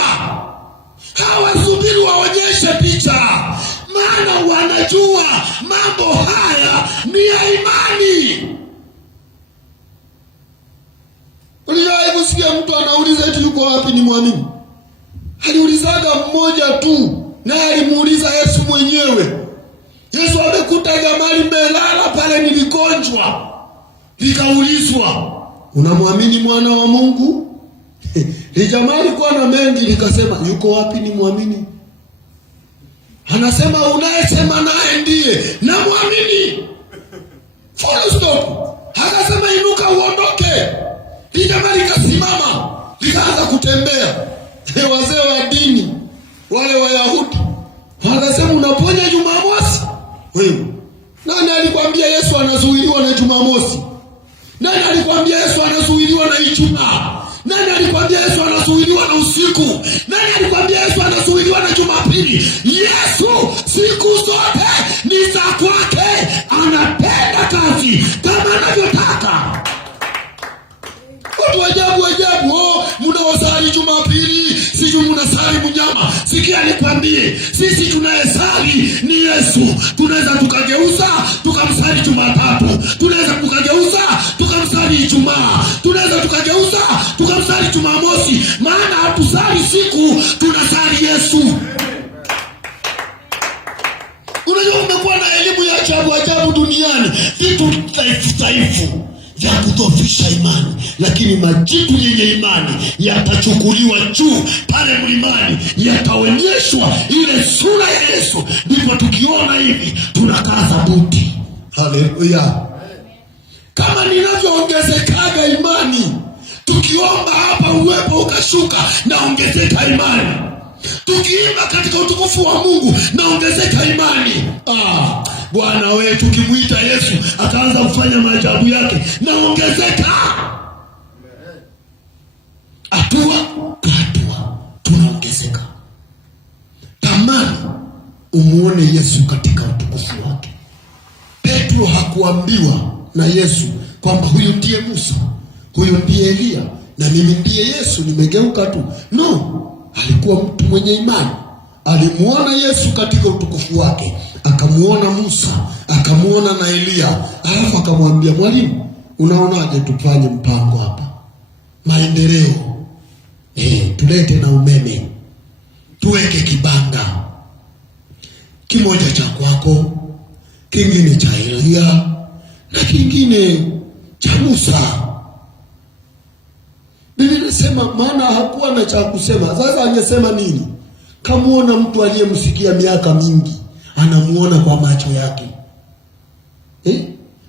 Hawasubiri waonyeshe picha, maana wanajua mambo haya ni ya imani. Uliwahi kusikia mtu anauliza eti yuko wapi ni mwamini? Aliulizaga mmoja tu, naye alimuuliza Yesu mwenyewe. Yesu amekuta jamali melala pale, niligonjwa. Likaulizwa, unamwamini mwana wa Mungu? Lijamali kwa na mengi, likasema yuko wapi ni mwamini? Anasema unayesema naye ndiye na mwamini. Full stop. Akasema inuka uondoke. Lijamali kasimama, likaanza kutembea. Wazee wa dini wale Wayahudi wakasema unaponya Jumamosi? Wewe nani alikwambia Yesu anazuiliwa na Jumamosi? Nani alikwambia Yesu anazuiliwa na Ijumaa? Nani alikwambia Yesu anazuiliwa na usiku? Nani alikwambia Yesu anazuiliwa na Jumapili? Yesu siku zote ni za kwake, anapenda kazi kama anavyotaka. Watu ajabu ajabu, mnaosali Jumapili, sijui mnasali mnyama. Sikia nikwambie, sisi tunayesali ni Yesu. Tunaweza tukageuza tukamsali Jumatatu, tunaweza tukageuza tukamsali Ijumaa, tunaweza tukageuza tukamsali Jumamosi. Maana hatusali siku, tunasali Yesu. Unajua umekuwa na elimu ya ajabu ajabu duniani, vitu dhaifu vya kudhoofisha imani, lakini majibu yenye imani yatachukuliwa juu pale mlimani, yataonyeshwa ile sura ya Yesu. Ndipo tukiona hivi tunakaza buti. Haleluya! Kama ninavyoongezekaga imani, tukiomba hapa uwepo ukashuka, naongezeka imani. Tukiimba katika utukufu wa Mungu, naongezeka imani. Bwana wetu kimwita Yesu akaanza kufanya maajabu yake, naongezeka. Hatua kwa hatua tunaongezeka. Tamani umuone Yesu katika utukufu wake. Petro hakuambiwa na Yesu kwamba huyu ndiye Musa, huyu ndiye Elia, na mimi ndiye Yesu, nimegeuka tu. No, alikuwa mtu mwenye imani. Alimuona Yesu katika utukufu wake, akamuona Musa, akamuona na Elia. Alafu akamwambia, mwalimu, unaonaje tufanye mpango hapa? Maendeleo. Tulete na umeme. Tuweke kibanda. Kimoja cha kwako, kingine cha Elia, na kingine cha Musa. Biblia inasema maana hakuwa na cha kusema. Sasa angesema nini? Kamuona mtu aliyemsikia miaka mingi, anamuona kwa macho yake.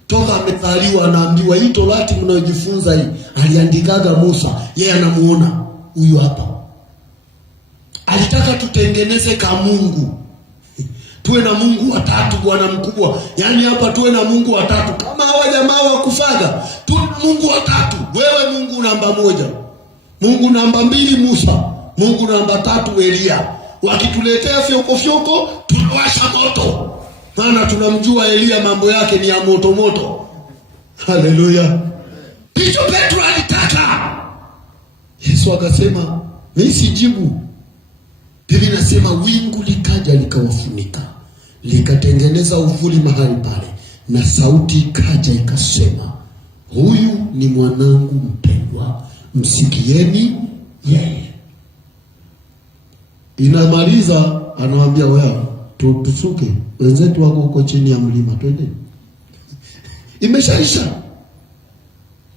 Toka amezaliwa anaambiwa hii Torati mnayojifunza hii aliandikaga Musa, yeye anamuona huyu hapa. Alitaka tutengeneze kama Mungu. Tuwe na Mungu watatu, Bwana mkubwa. Yaani hapa tuwe na Mungu watatu kama hawa jamaa wa kufaga. Tuwe na Mungu watatu. Wewe Mungu namba 1, Mungu namba 2 Musa, Mungu namba 3 Elia. Wakituletea fyoko tunawasha moto. Maana tunamjua Elia mambo yake ni ya moto. Haleluya. Hicho Petro alitaka. Yesu akasema, mimi sijibu. Biblia inasema wingu likaja likawafunika, likatengeneza uvuli mahali pale, na sauti ikaja ikasema, huyu ni mwanangu mpendwa, msikieni yeye. Inamaliza anawaambia, wewe tusuke, wenzetu wako huko chini ya mlima, twende. Imeshaisha.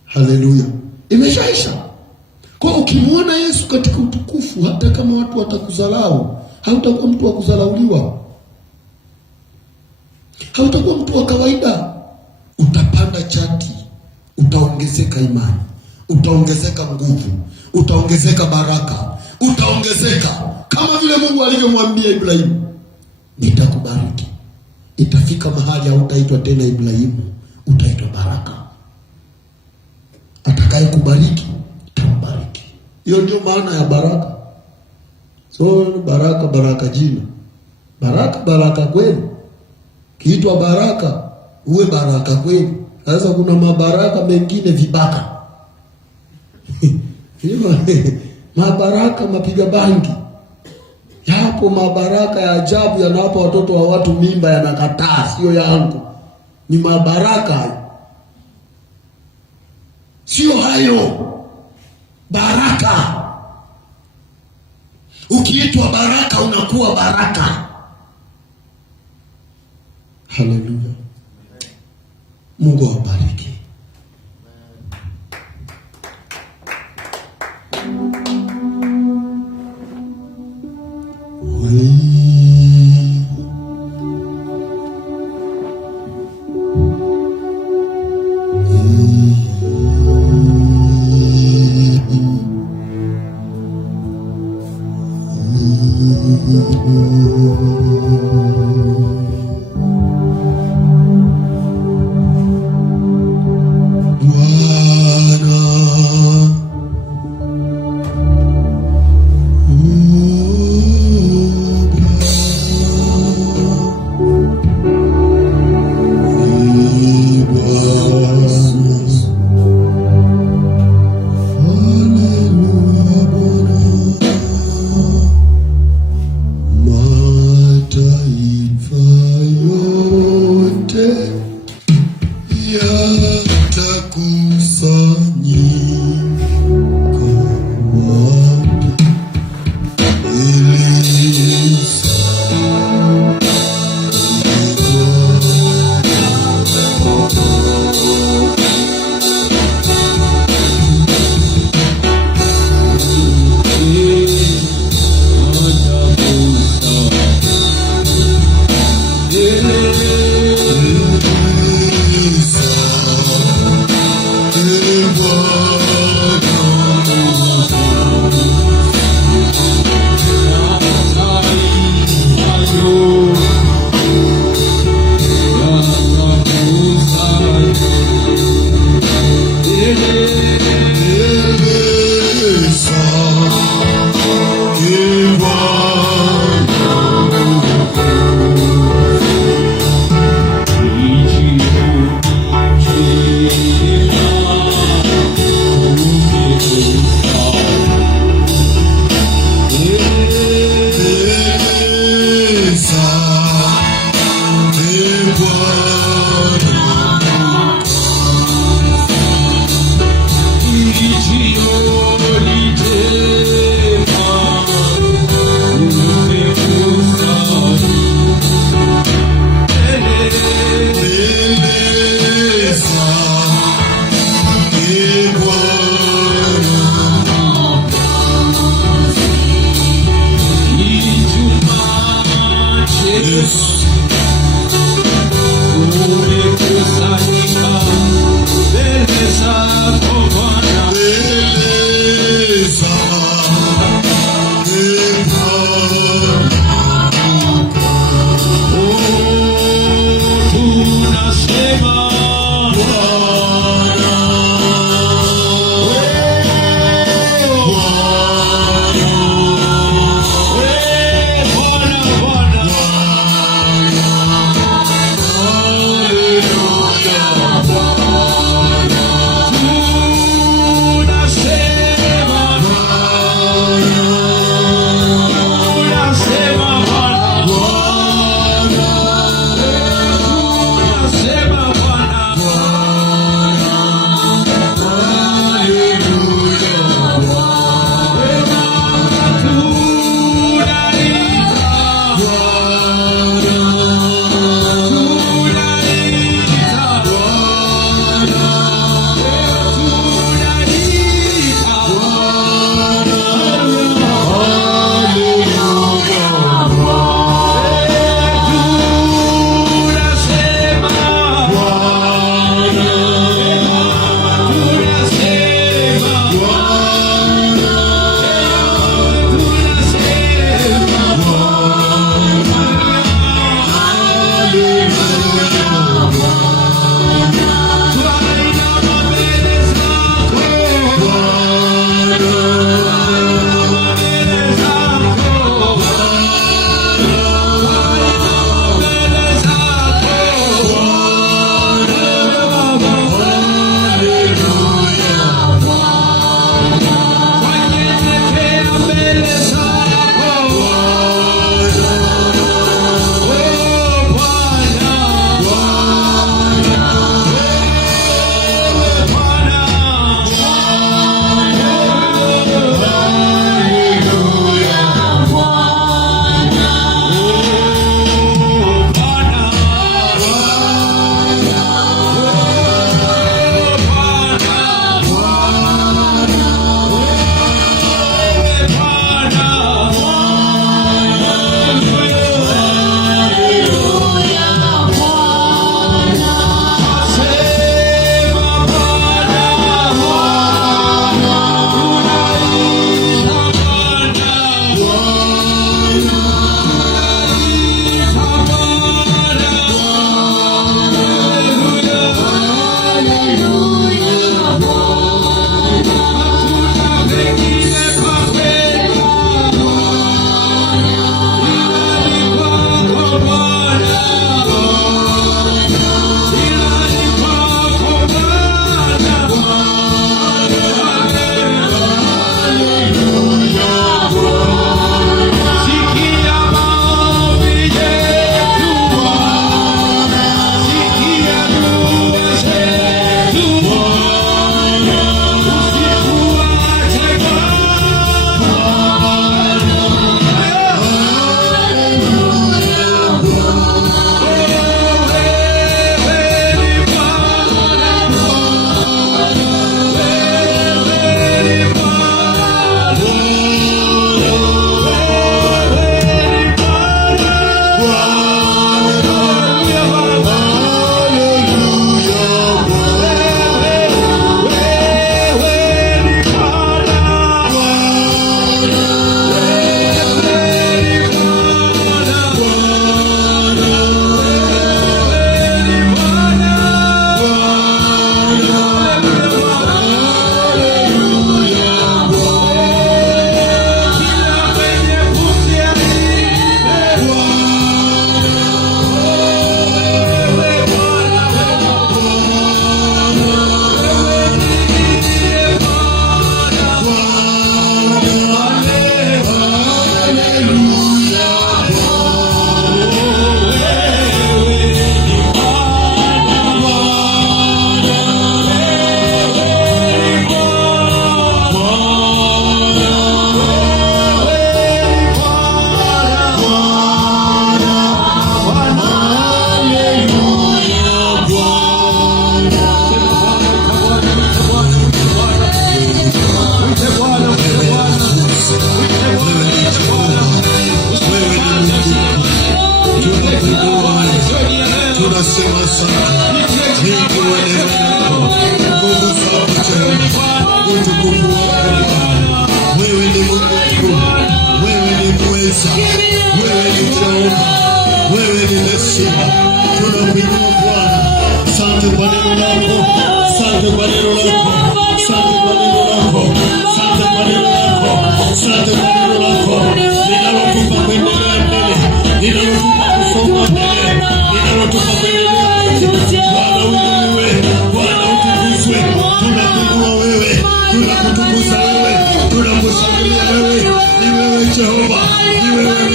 Haleluya, imeshaisha. Kwa ukimwona Yesu katika utukufu, hata kama watu watakuzalau, hautakuwa mtu wa kuzalauliwa, hautakuwa mtu wa kawaida. Utapanda chati, utaongezeka imani, utaongezeka nguvu, utaongezeka baraka, utaongezeka kama vile Mungu alivyomwambia Ibrahimu, nitakubariki. Itafika mahali hautaitwa tena Ibrahimu, utaitwa baraka. Atakaye kubariki tambariki. Hiyo ndio maana ya baraka. So baraka jina. Baraka kweli. Kiitwa baraka, uwe baraka kweli. Sasa kuna mabaraka mengine vibaka. Mabaraka mapiga bangi. Yapo mabaraka ya ajabu yanawapa watoto wa watu mimba, yanakataa, sio yangu. Ni mabaraka. Sio hayo. Baraka. Ukiitwa baraka unakuwa baraka. Haleluya. Mungu awabariki. tunasema asante. Wingi wa neema yako, nguvu zako Jehova, utukufu wako Bwana. Wewe ni Mungu mkuu, wewe ni mweza, wewe ni Jehova, wewe ni Mesiya. Tunakuinua Bwana. Asante kwa neno lako, asante kwa neno lako, asante kwa neno lako, asante kwa neno lako, asante kwa neno lako linalotupa kuendelea mbele, linalotupa kusonga mbele, linalotupa kuendelea mbele. Bwana uinuliwe, Bwana utukuzwe. Tunakuinua wewe, tunakutukuza wewe, tunakushangilia wewe. Ni wewe Jehova, ni wewe